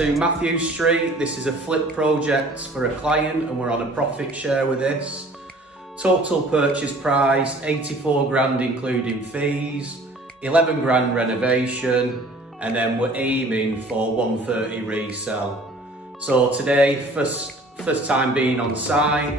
to Matthew Street. This is a flip project for a client and we're on a profit share with this. Total purchase price, 84 grand including fees, 11 grand renovation, and then we're aiming for 130 resell. So today, first time being on site.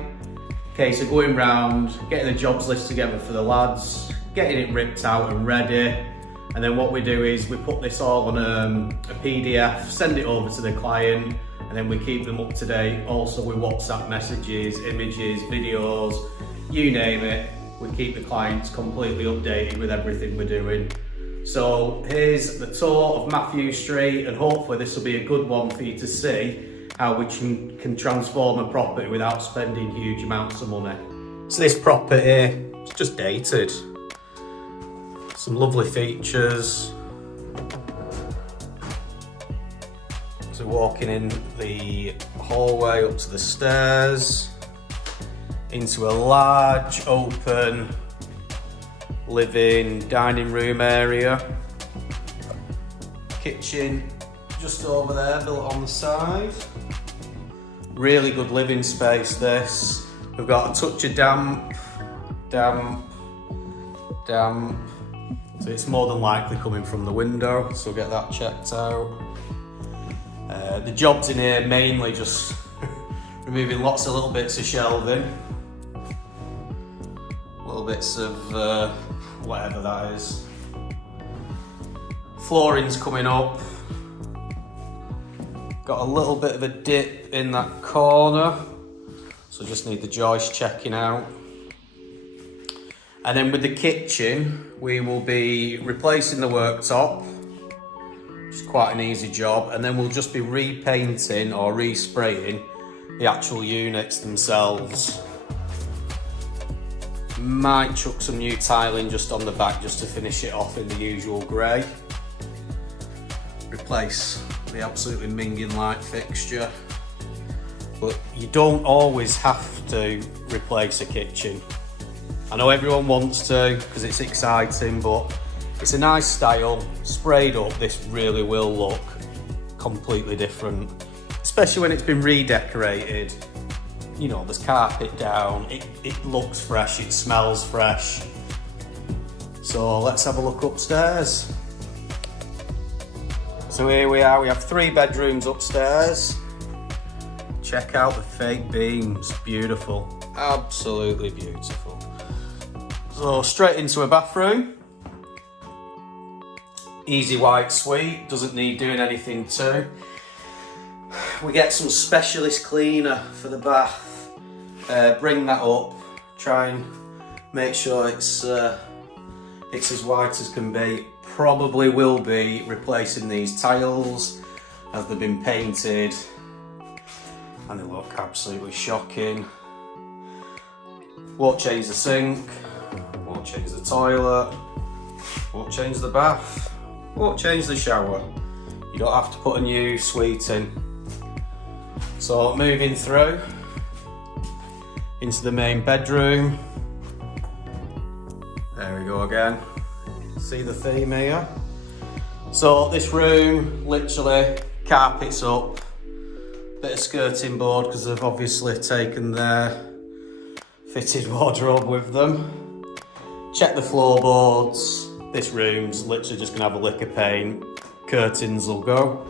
Okay, so going round, getting the jobs list together for the lads, getting it ripped out and ready. And then what we do is we put this all on a PDF, send it over to the client, and then we keep them up to date. Also with WhatsApp messages, images, videos, you name it. We keep the clients completely updated with everything we're doing. So here's the tour of Matthew Street, and hopefully this will be a good one for you to see how we can transform a property without spending huge amounts of money. So this property, it's just dated. Some lovely features. So walking in the hallway up to the stairs, into a large open living dining room area. Kitchen just over there, built on the side. Really good living space this. We've got a touch of damp. So it's more than likely coming from the window, so we'll get that checked out. The jobs in here mainly just removing lots of little bits of shelving. Little bits of whatever that is. Flooring's coming up. Got a little bit of a dip in that corner, so just need the joist checking out. And then with the kitchen, we will be replacing the worktop, which is quite an easy job, and then we'll just be repainting or respraying the actual units themselves. Might chuck some new tiling just on the back just to finish it off in the usual grey. Replace the absolutely minging light fixture. But you don't always have to replace a kitchen. I know everyone wants to because it's exciting, but it's a nice style. Sprayed up, this really will look completely different, especially when it's been redecorated. You know, there's carpet down, it looks fresh, it smells fresh. So let's have a look upstairs. So here we are, we have 3 bedrooms upstairs. Check out the fake beams, beautiful, absolutely beautiful. So straight into a bathroom. Easy white suite, doesn't need doing anything to. We get some specialist cleaner for the bath. Bring that up, try and make sure it's as white as can be. Probably will be replacing these tiles as they've been painted and they look absolutely shocking. Won't change the sink. Won't change the toilet, won't change the bath, won't change the shower. You don't have to put a new suite in. So moving through into the main bedroom. There we go again. See the theme here? So this room, literally carpets up, bit of skirting board because they've obviously taken their fitted wardrobe with them. Check the floorboards. This room's literally just gonna have a lick of paint. Curtains will go.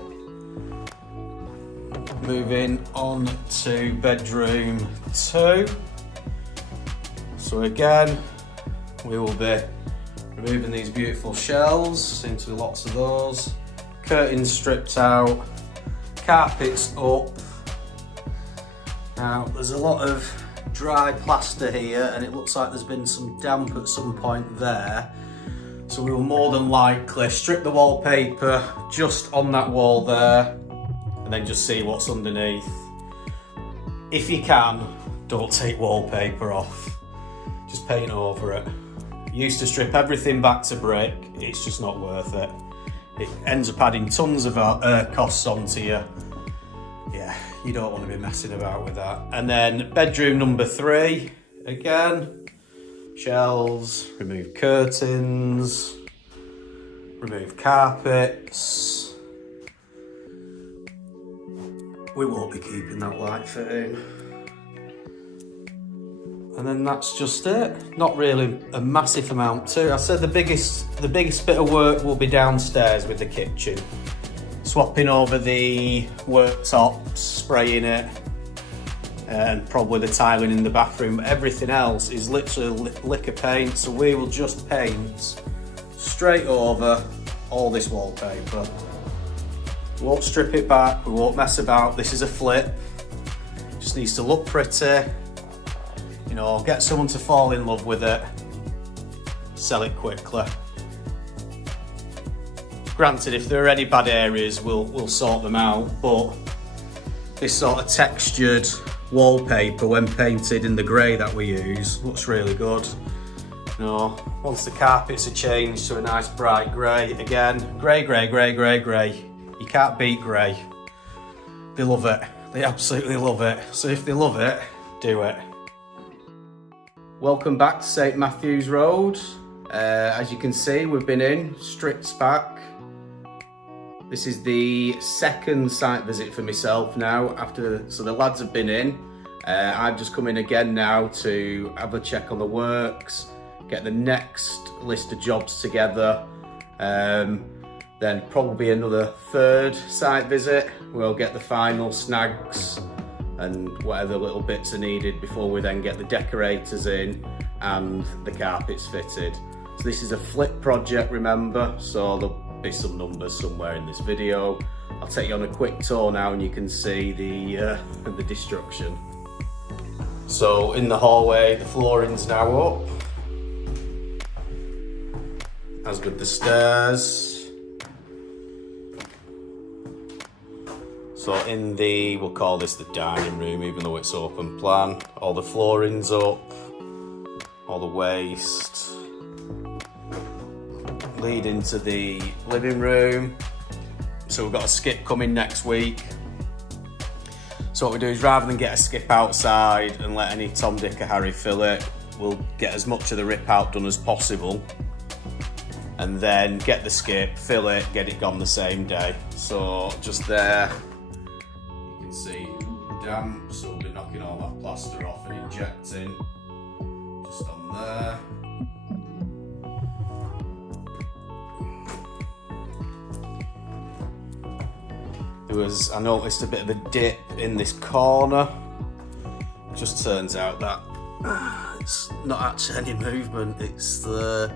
Moving on to bedroom 2. So again, we will be removing these beautiful shelves, seems to be lots of those. Curtains stripped out, carpets up. Now there's a lot of dry plaster here and it looks like there's been some damp at some point there, so we will more than likely strip the wallpaper just on that wall there and then just see what's underneath. If you can, don't take wallpaper off, just paint over it. Used to strip everything back to brick, it's just not worth it. It ends up adding tons of costs onto you. Yeah, you don't want to be messing about with that. And then bedroom number 3, again, shelves, remove curtains, remove carpets. we won't be keeping that light fitting. And then that's just it. Not really a massive amount too. I said the biggest bit of work will be downstairs with the kitchen. Swapping over the worktops, spraying it, and probably the tiling in the bathroom. Everything else is literally lick of paint, so we will just paint straight over all this wallpaper. We won't strip it back, we won't mess about. This is a flip. Just needs to look pretty. You know, get someone to fall in love with it. Sell it quickly. Granted, if there are any bad areas, we'll sort them out, but this sort of textured wallpaper, when painted in the grey that we use, looks really good. You know, once the carpets are changed to a nice bright grey, again, grey, grey, grey, grey, grey. You can't beat grey. They love it. They absolutely love it. So if they love it, do it. Welcome back to St Matthew's Road. As you can see, we've been in, stripped back. This is the second site visit for myself now. So the lads have been in. I've just come in again now to have a check on the works, get the next list of jobs together. Then probably another third site visit. We'll get the final snags and whatever little bits are needed before we then get the decorators in and the carpets fitted. So this is a flip project, remember, so there'll be some numbers somewhere in this video. I'll take you on a quick tour now and you can see the destruction. So in the hallway, the flooring's now up, as with the stairs. So in the, we'll call this the dining room, even though it's open plan. All the flooring's up, all the waste. Lead into the living room. So we've got a skip coming next week. So what we do is, rather than get a skip outside and let any Tom, Dick or Harry fill it, we'll get as much of the rip out done as possible. And then get the skip, fill it, get it gone the same day. So just there, see damp, so we'll be knocking all that plaster off and injecting just on there. I noticed a bit of a dip in this corner. It just turns out that it's not actually any movement, it's the,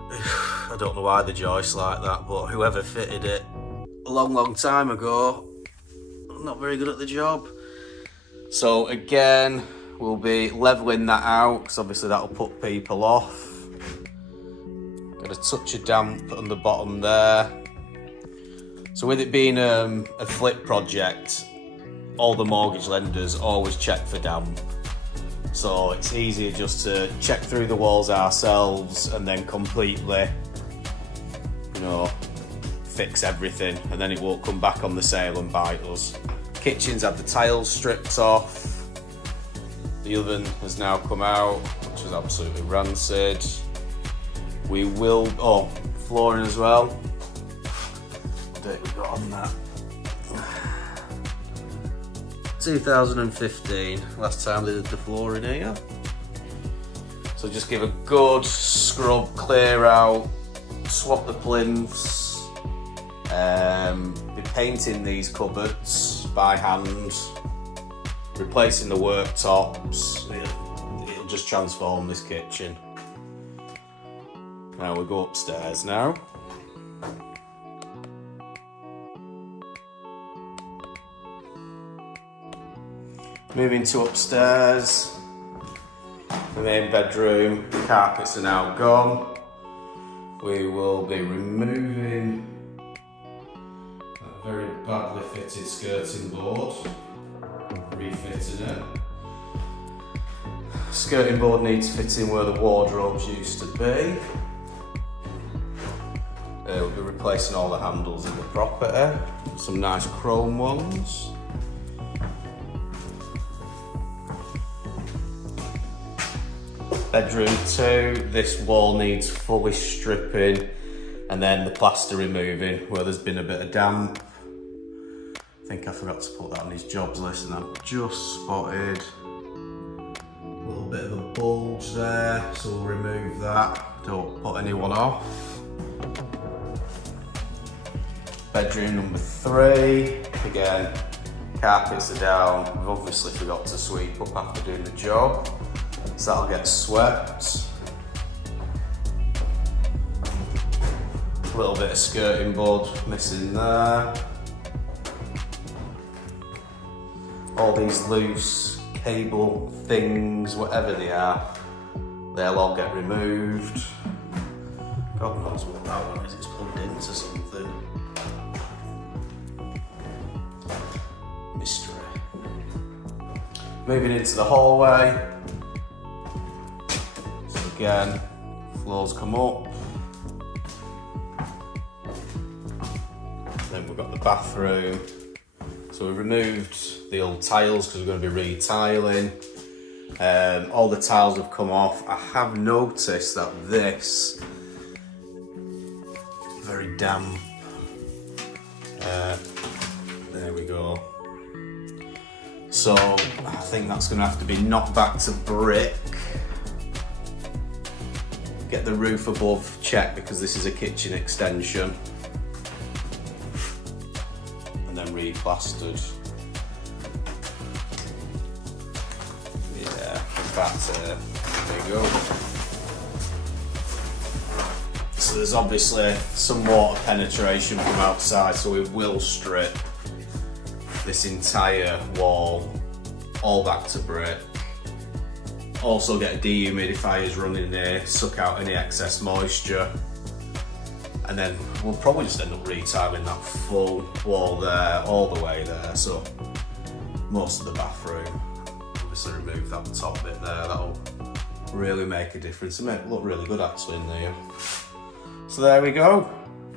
I don't know why the joist's like that, but whoever fitted it a long time ago, not very good at the job. So again, we'll be leveling that out because obviously that'll put people off. Got a touch of damp on the bottom there. So with it being a flip project, all the mortgage lenders always check for damp. So it's easier just to check through the walls ourselves and then completely, you know, fix everything, and then it won't come back on the sale and bite us. Kitchen's had the tiles stripped off. The oven has now come out, which is absolutely rancid. We will, flooring as well. What date we got on that? 2015, last time they did the flooring here. So just give a good scrub, clear out, swap the plinths. Be painting these cupboards by hand, replacing the worktops. It'll just transform this kitchen. Now we go upstairs now. Moving to upstairs, the main bedroom. The carpets are now gone. We will be removing very badly fitted skirting board, refitting it. Skirting board needs fitting where the wardrobes used to be. We'll be replacing all the handles in the property, some nice chrome ones. Bedroom 2, this wall needs fully stripping and then the plaster removing where there's been a bit of damp. I think I forgot to put that on his jobs list, and I've just spotted a little bit of a bulge there, so we'll remove that. Don't put anyone off. Bedroom number 3, again, carpets are down. We've obviously forgot to sweep up after doing the job, so that'll get swept. A little bit of skirting board missing there. All these loose cable things, whatever they are, they'll all get removed. God knows what that one is, it's plugged into something. Mystery. Moving into the hallway. So again, floors come up. Then we've got the bathroom. So we removed the old tiles because we're going to be re-tiling. All the tiles have come off. I have noticed that this is very damp. There we go. So I think that's going to have to be knocked back to brick. Get the roof above checked because this is a kitchen extension. And then re-plastered. Yeah, in fact, there you go. So there's obviously some water penetration from outside, so we will strip this entire wall all back to brick. Also get dehumidifiers running there, suck out any excess moisture. And then we'll probably just end up retiling that full wall there, all the way there. So most of the bathroom, obviously remove that top bit there, that'll really make a difference and make it look really good actually in there. So there we go.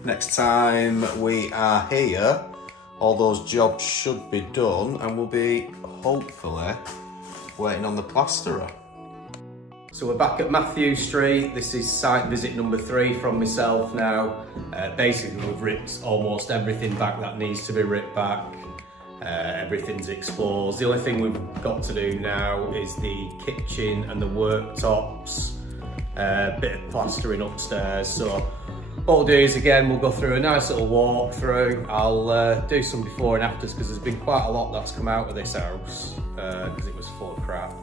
Next time we are here, all those jobs should be done and we'll be hopefully waiting on the plasterer. So we're back at Matthew Street. This is site visit number 3 from myself now. Basically we've ripped almost everything back that needs to be ripped back. Everything's exposed. The only thing we've got to do now is the kitchen and the worktops. Bit of plastering upstairs. So what we'll do is, again, we'll go through a nice little walk through. I'll do some before and afters because there's been quite a lot that's come out of this house because it was full of crap.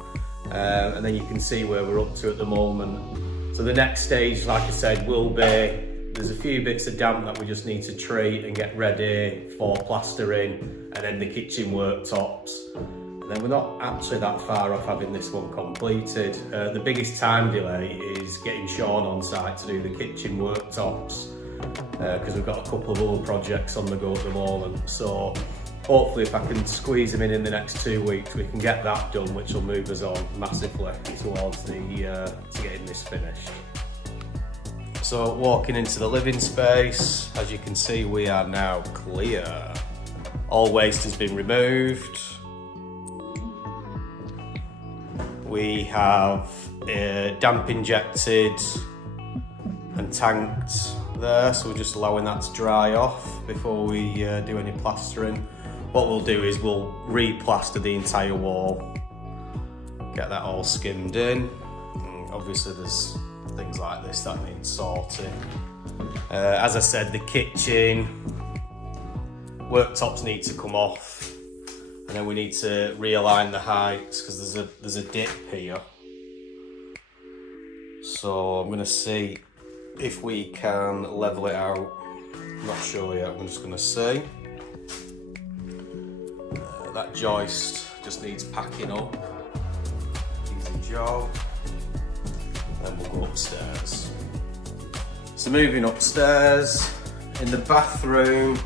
And then you can see where we're up to at the moment. So the next stage, like I said, will be, there's a few bits of damp that we just need to treat and get ready for plastering, and then the kitchen worktops. And then we're not actually that far off having this one completed. The biggest time delay is getting Sean on site to do the kitchen worktops because we've got a couple of other projects on the go at the moment. So hopefully if I can squeeze him in the next 2 weeks, we can get that done, which will move us on massively towards the to getting this finished. So walking into the living space, as you can see, we are now clear. All waste has been removed. We have damp injected and tanked there, so we're just allowing that to dry off before we do any plastering. What we'll do is we'll re-plaster the entire wall, get that all skimmed in. And obviously there's things like this that need sorting. As I said, the kitchen worktops need to come off. And then we need to realign the heights because there's a dip here. So I'm going to see if we can level it out. I'm not sure yet, I'm just going to see. That joist just needs packing up. Easy job. Then we'll go upstairs. So moving upstairs, in the bathroom,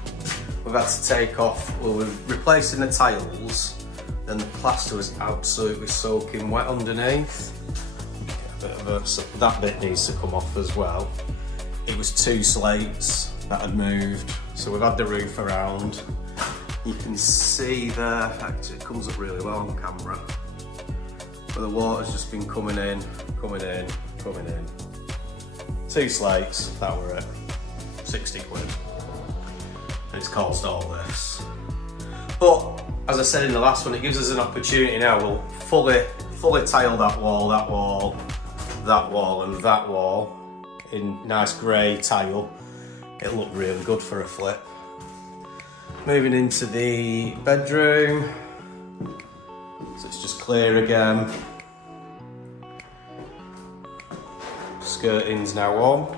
we've had to take off, well, we're replacing the tiles, then the plaster was absolutely soaking wet underneath. So that bit needs to come off as well. It was 2 slates that had moved, so we've had the roof around. You can see there, actually it comes up really well on camera, but the water's just been coming in. 2 slates, that were it, 60 quid. And it's caused all this. But as I said in the last one, it gives us an opportunity now. We'll fully tile that wall, that wall, that wall and that wall in nice grey tile. It'll look really good for a flip. Moving into the bedroom. So it's just clear again. Skirting's now on.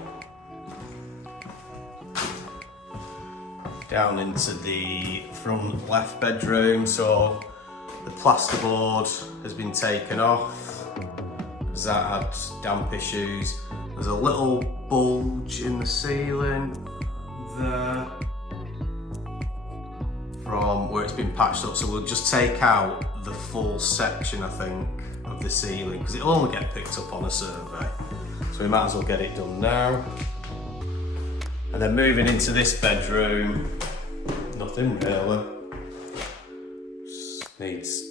Down into the front left bedroom, so the plasterboard has been taken off because that had damp issues. There's a little bulge in the ceiling there from where it's been patched up, so we'll just take out the full section, I think, of the ceiling because it'll only get picked up on a survey, so we might as well get it done now. And then moving into this bedroom, nothing really. Just needs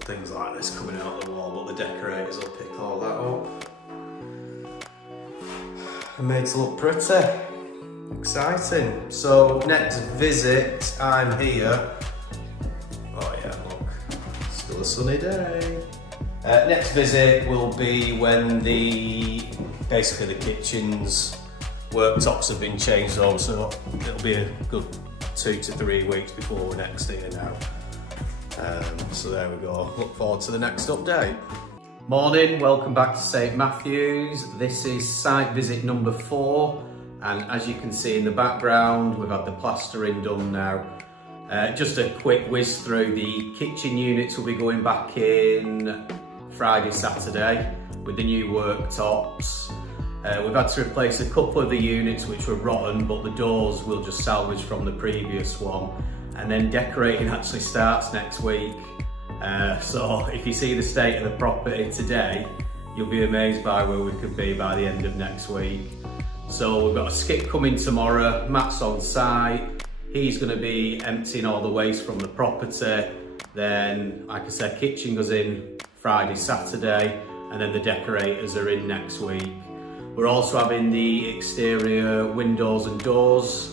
things like this coming out of the wall, but the decorators will pick all that up and makes it look pretty. Exciting. So next visit, I'm here. Oh yeah, look, still a sunny day. Next visit will be when basically the kitchen's worktops have been changed over, so it'll be a good 2 to 3 weeks before we're next here now. So there we go. Look forward to the next update. Morning, welcome back to St Matthews. This is site visit number 4, and as you can see in the background, we've had the plastering done now. Just a quick whiz through. The kitchen units will be going back in Friday, Saturday with the new worktops. We've had to replace a couple of the units which were rotten, but the doors we'll just salvage from the previous one. And then decorating actually starts next week. So if you see the state of the property today, you'll be amazed by where we could be by the end of next week. So we've got a skip coming tomorrow, Matt's on site. He's going to be emptying all the waste from the property. Then, like I said, kitchen goes in Friday, Saturday, and then the decorators are in next week. We're also having the exterior windows and doors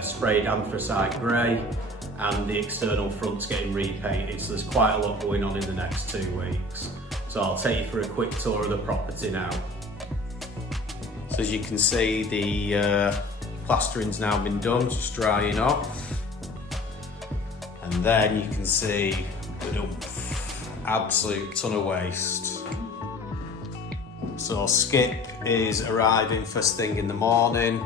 sprayed anthracite grey, and the external front's getting repainted, so there's quite a lot going on in the next 2 weeks. So I'll take you for a quick tour of the property now. So as you can see, the plastering's now been done, just drying off. And then you can see the dump, absolute ton of waste. So skip is arriving first thing in the morning.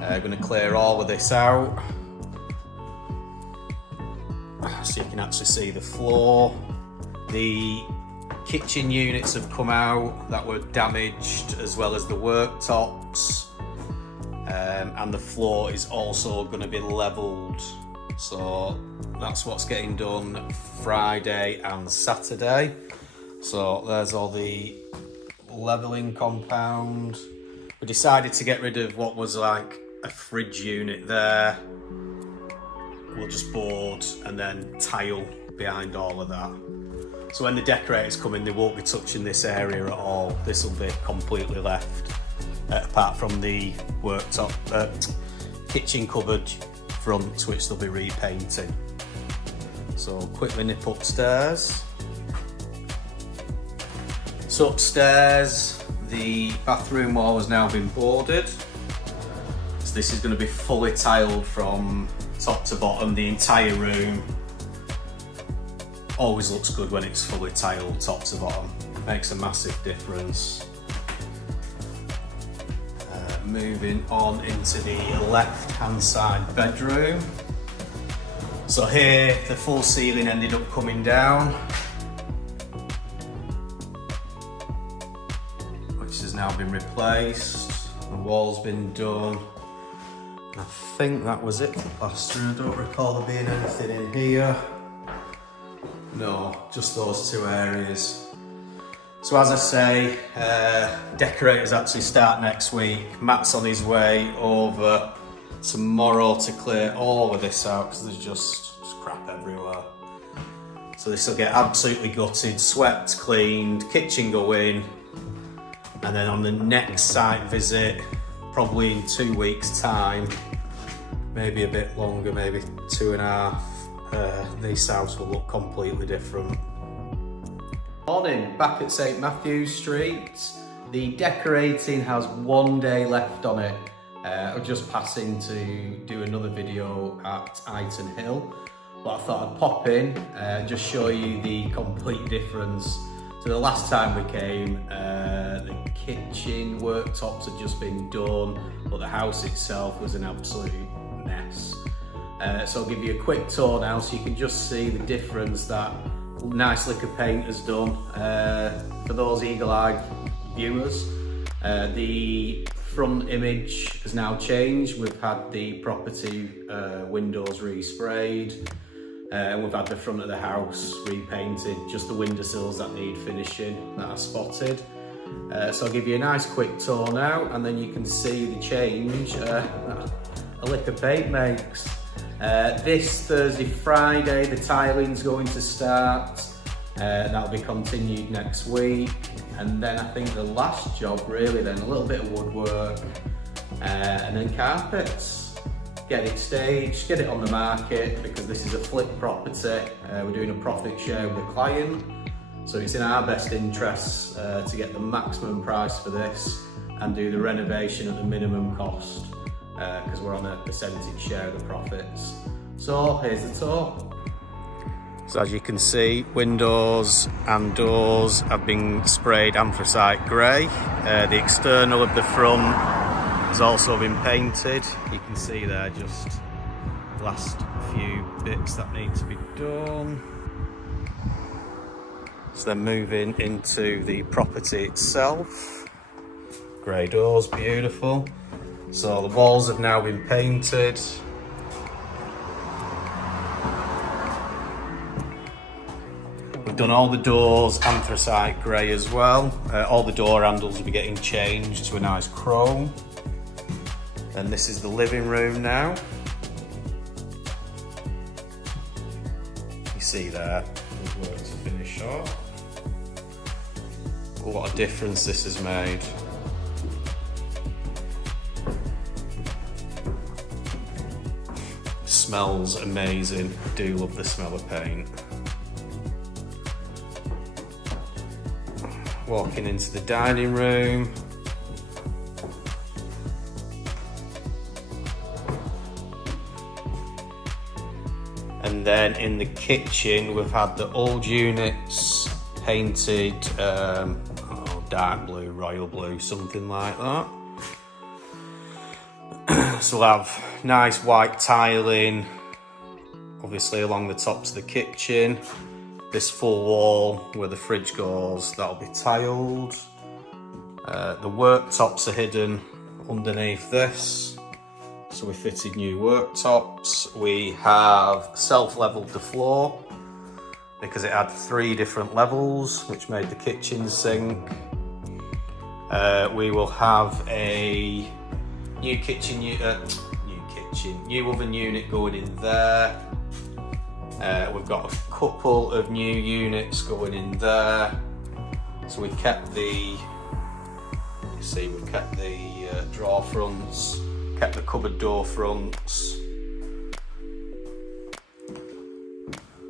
Going to clear all of this out, so you can actually see the floor. The kitchen units have come out that were damaged, as well as the worktops, and the floor is also going to be levelled. So that's what's getting done Friday and Saturday. So there's all the levelling compound. We decided to get rid of what was like a fridge unit there. We'll just board and then tile behind all of that. So when the decorators come in, they won't be touching this area at all. This will be completely left, apart from the worktop, kitchen cupboard front, which they'll be repainting. So quickly nip upstairs. So upstairs, the bathroom wall has now been boarded. So this is going to be fully tiled from top to bottom. The entire room always looks good when it's fully tiled top to bottom. Makes a massive difference. Moving on into the left-hand side bedroom. So here, the full ceiling ended up coming down, which has now been replaced. The wall's been done. I think that was it for plastering. I don't recall there being anything in here. No, just those 2 areas. So as I say, decorators actually start next week. Matt's on his way over tomorrow to clear all of this out because there's just crap everywhere. So this will get absolutely gutted, swept, cleaned, kitchen go in, and then on the next site visit, probably in 2 weeks' time, maybe a bit longer, maybe 2.5, this house will look completely different. Morning, back at St Matthew's Street. The decorating has 1 day left on it. I'm just passing to do another video at Iton Hill, but I thought I'd pop in, just show you the complete difference. So the last time we came, the kitchen worktops had just been done, but the house itself was an absolute mess. So I'll give you a quick tour now so you can just see the difference that nice lick of paint has done. For those eagle-eyed viewers, the front image has now changed. We've had the property windows resprayed, and we've had the front of the house repainted, just the windowsills that need finishing that are spotted. So I'll give you a nice quick tour now, and then you can see the change a lick of paint makes. This Thursday, Friday, the tiling's going to start. That'll be continued next week. And then I think the last job really then, a little bit of woodwork, and then carpets. Get it staged, get it on the market, because this is a flip property. We're doing a profit share with the client. So it's in our best interests to get the maximum price for this and do the renovation at the minimum cost, because we're on a percentage share of the profits. So here's the tour. So as you can see, windows and doors have been sprayed anthracite grey. The external of the front has also been painted. You can see there just last few bits that need to be done. So then moving into the property itself. Grey doors, beautiful. So the walls have now been painted. We've done all the doors anthracite grey as well. All the door handles will be getting changed to a nice chrome. And this is the living room now. You see there, good work to finish off. What a difference this has made. Smells amazing. Do love the smell of paint. Walking into the dining room. And then in the kitchen, we've had the old units painted dark blue, royal blue, something like that. So we'll have nice white tiling, obviously along the tops of the kitchen. This full wall where the fridge goes, that'll be tiled. The worktops are hidden underneath this. So we fitted new worktops. We have self-leveled the floor because it had 3 different levels, which made the kitchen sink. We will have a new oven unit going in there. We've got a couple of new units going in there. So we've kept the, drawer fronts, kept the cupboard door fronts.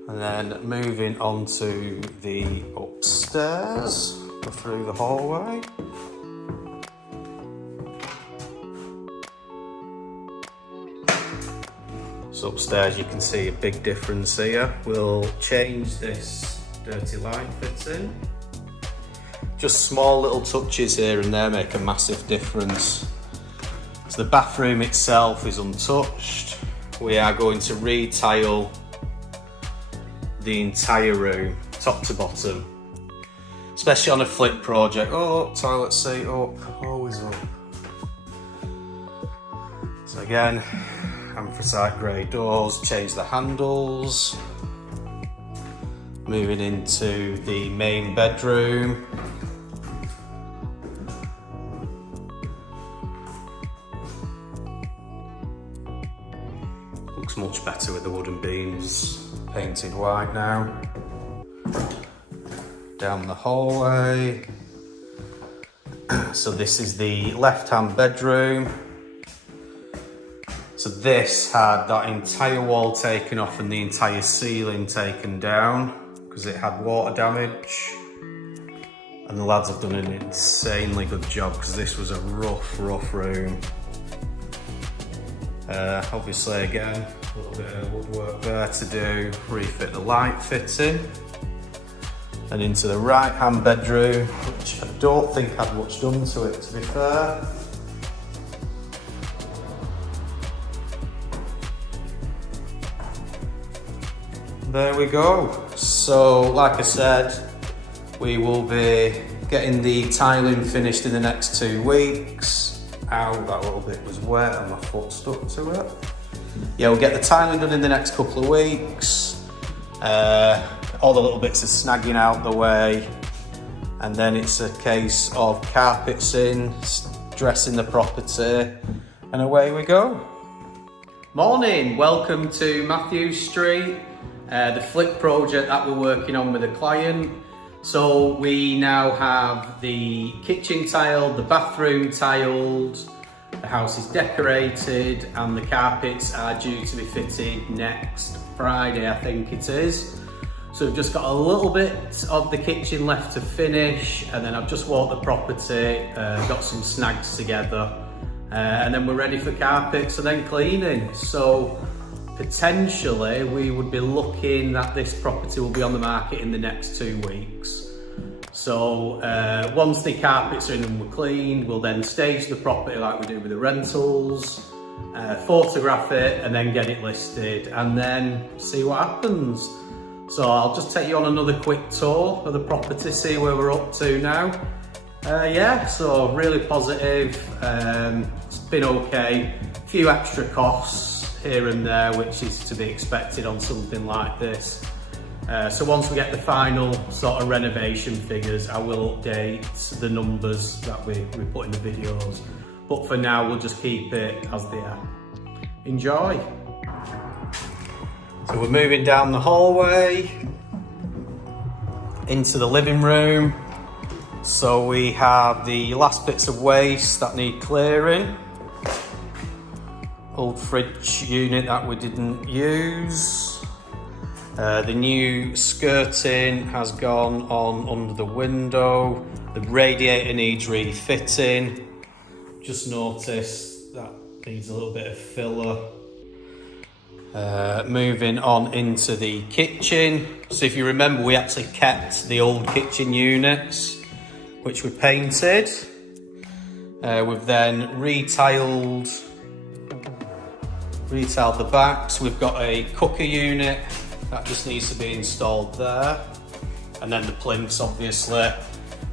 And then moving on to the upstairs, go through the hallway. So upstairs you can see a big difference here. We'll change this dirty light fitting. Just small little touches here and there make a massive difference. So the bathroom itself is untouched. We are going to re-tile the entire room, top to bottom. Especially on a flip project. Oh, toilet seat up, always up. So again, anthracite grey doors, change the handles. Moving into the main bedroom. Looks much better with the wooden beams painted white now. Down the hallway. So this is the left-hand bedroom. So this had that entire wall taken off and the entire ceiling taken down because it had water damage. And the lads have done an insanely good job because this was a rough room. Obviously again, a little bit of woodwork there to do, refit the light fitting. And into the right hand bedroom, which I don't think had much done to it, to be fair. There we go. So like I said, we will be getting the tiling finished in the next 2 weeks. Ow, that little bit was wet and my foot stuck to it. Yeah, we'll get the tiling done in the next couple of weeks. All the little bits of snagging out the way. And then it's a case of carpets in, dressing the property, and away we go. Morning, welcome to Matthew Street, the flip project that we're working on with a client. So we now have the kitchen tiled, the bathroom tiled, the house is decorated, and the carpets are due to be fitted next Friday, I think it is. So we've just got a little bit of the kitchen left to finish, and then I've just walked the property, got some snags together, and then we're ready for carpets and then cleaning. So potentially we would be looking that this property will be on the market in the next 2 weeks. So once the carpets are in and we're cleaned, we'll then stage the property like we do with the rentals, photograph it and then get it listed and then see what happens. So I'll just take you on another quick tour of the property, see where we're up to now. Yeah, so really positive, it's been okay. A few extra costs here and there, which is to be expected on something like this. So once we get the final sort of renovation figures, I will update the numbers that we put in the videos. But for now, we'll just keep it as they are. Enjoy. So we're moving down the hallway into the living room. So we have the last bits of waste that need clearing. Old fridge unit that we didn't use. The new skirting has gone on under the window. The radiator needs refitting. Just noticed that needs a little bit of filler. Moving on into the kitchen. So if you remember, we actually kept the old kitchen units, which we painted. We've then retiled the backs. We've got a cooker unit that just needs to be installed there. And then the plinths, obviously.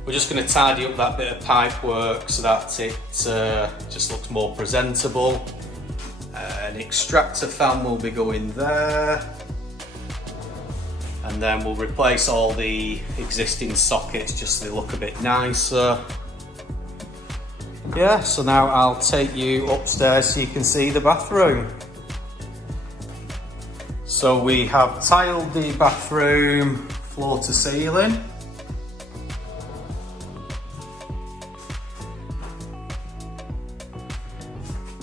We're just going to tidy up that bit of pipe work so that it just looks more presentable. An extractor fan will be going there. And then we'll replace all the existing sockets just so they look a bit nicer. Yeah, so now I'll take you upstairs so you can see the bathroom. So we have tiled the bathroom floor to ceiling.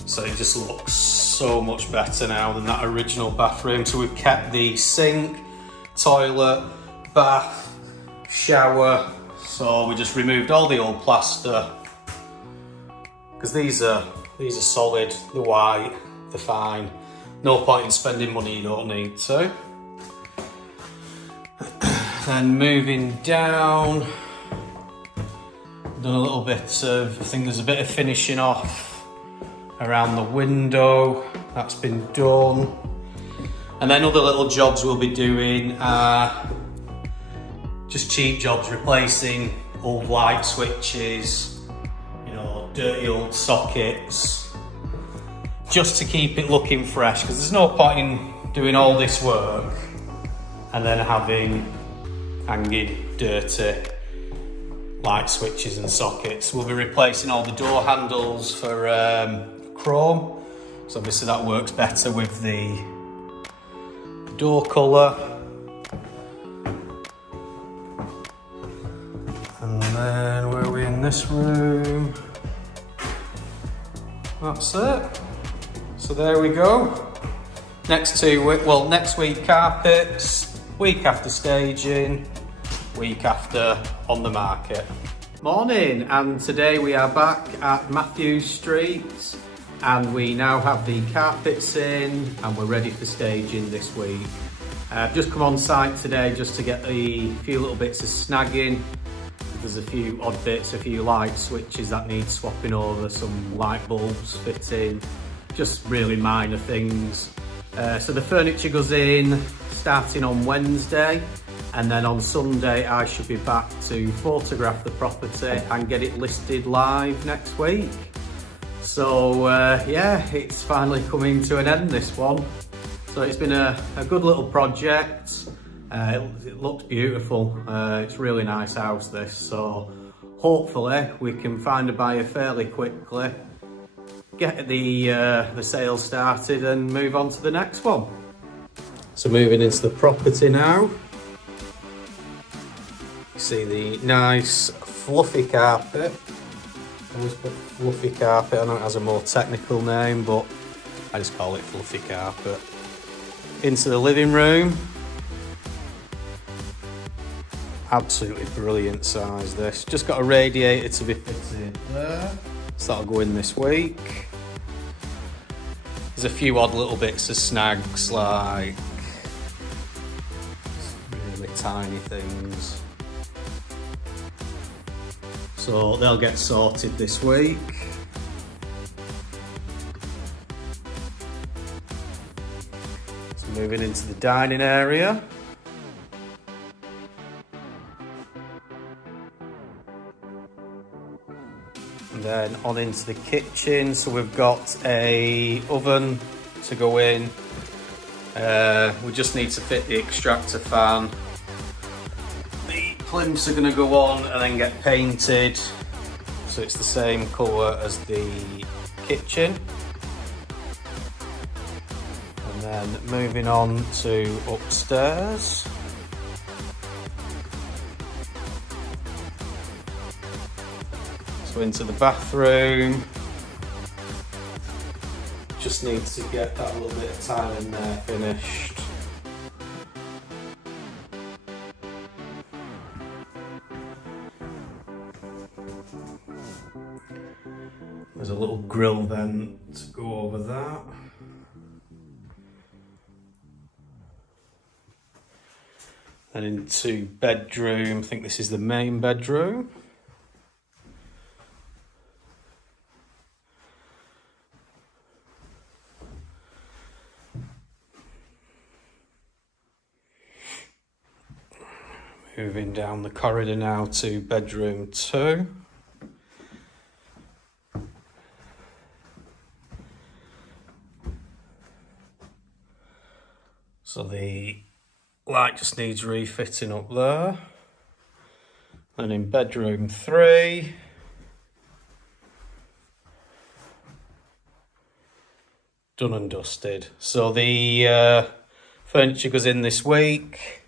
So it just looks so much better now than that original bathroom. So we've kept the sink, toilet, bath, shower. So we just removed all the old plaster because these are solid, they're white, they're fine. No point in spending money you don't need to. Then moving down, done a little bit of, I think there's a bit of finishing off around the window, that's been done. And then other little jobs we'll be doing are just cheap jobs, replacing old light switches, you know, dirty old sockets, just to keep it looking fresh, because there's no point in doing all this work and then having hanging dirty light switches and sockets. We'll be replacing all the door handles for chrome, so obviously that works better with the door colour. And then where are we in this room? That's it. So there we go. Next week carpets, week after staging, week after on the market. Morning, and today we are back at Matthew Street, and we now have the carpets in and we're ready for staging this week. I've just come on site today just to get a few little bits of snagging. There's a few odd bits, a few light switches that need swapping over, some light bulbs fitting, just really minor things. So the furniture goes in starting on Wednesday, and then on Sunday I should be back to photograph the property and get it listed live next week. So yeah, it's finally coming to an end, this one. So it's been a good little project. It looks beautiful. It's a really nice house, this. So hopefully we can find a buyer fairly quickly, get the sale started and move on to the next one. So moving into the property now. You see the nice fluffy carpet. I always put fluffy carpet. I know it has a more technical name, but I just call it fluffy carpet. Into the living room. Absolutely brilliant size, this. Just got a radiator to be fitted there. So that'll go in this week. There's a few odd little bits of snags, like really tiny things. So they'll get sorted this week. So moving into the dining area. And then on into the kitchen. So we've got a oven to go in. We just need to fit the extractor fan. The plinths are going to go on and then get painted, so it's the same colour as the kitchen. And then moving on to upstairs. So into the bathroom. Just need to get that little bit of tile in there finished. There's a little grill then to go over that. Then into bedroom. I think this is the main bedroom. Moving down the corridor now to bedroom 2. So the light just needs refitting up there. Then in bedroom 3, done and dusted. So the furniture goes in this week.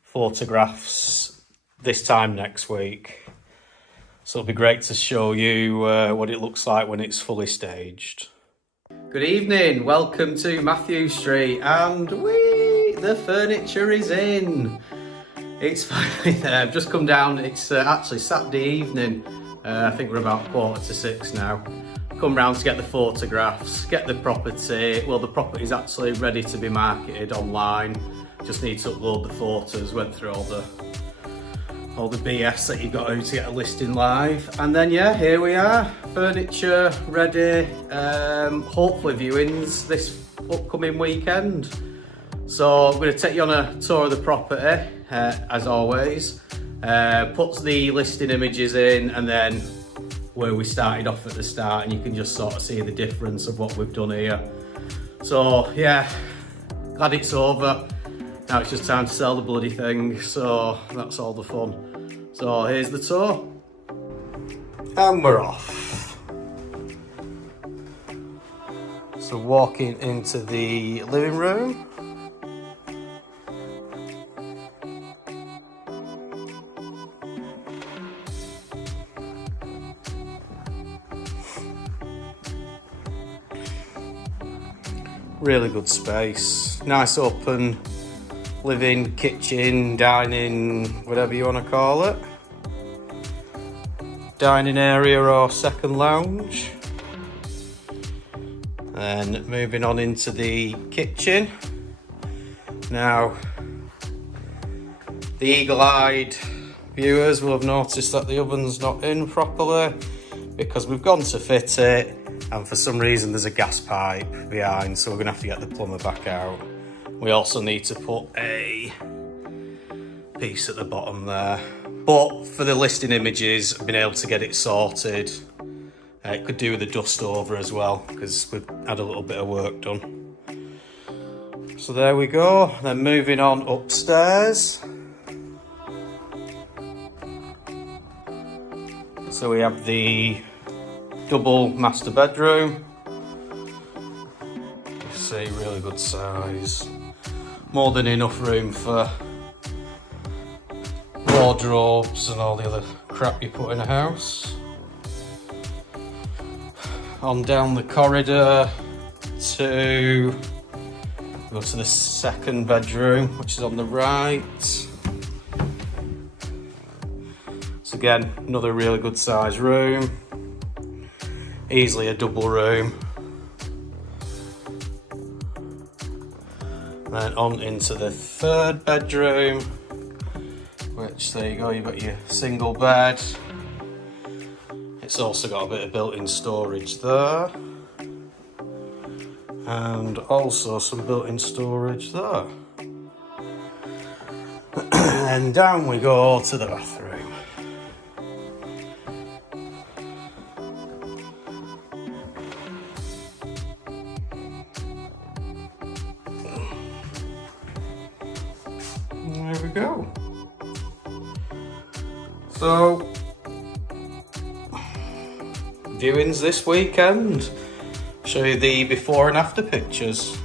Photographs this time next week. So it'll be great to show you what it looks like when it's fully staged. Good evening, welcome to Matthew Street, and the furniture is in. It's finally there. I've just come down. It's actually Saturday evening. I think we're about 5:45 now. Come round to get the photographs, get the property. Well, the property is actually ready to be marketed online. Just need to upload the photos. Went through all the BS that you got to get a listing live, and then yeah, here we are. Furniture ready. Hopefully viewings this upcoming weekend. So I'm going to take you on a tour of the property, as always. Puts the listing images in, and then where we started off at the start, and you can just sort of see the difference of what we've done here. So yeah, glad it's over. Now it's just time to sell the bloody thing, so that's all the fun. So here's the tour. And we're off. So walking into the living room. Really good space. Nice open living, kitchen, dining, whatever you want to call it. Dining area or second lounge. Then moving on into the kitchen. Now, the eagle-eyed viewers will have noticed that the oven's not in properly because we've gone to fit it and for some reason there's a gas pipe behind, so we're gonna have to get the plumber back out. We also need to put a piece at the bottom there. But for the listing images, I've been able to get it sorted. It could do with a dust over as well because we've had a little bit of work done. So there we go. Then moving on upstairs. So we have the double master bedroom. You see, really good size. More than enough room for wardrobes and all the other crap you put in a house. On down the corridor to go to the second bedroom, which is on the right. So again, another really good size room. Easily a double room. Then on into the third bedroom, which there you go, you've got your single bed. It's also got a bit of built-in storage there. And also some built-in storage there. And down we go to the bathroom. There we go. So, viewings this weekend. Show you the before and after pictures.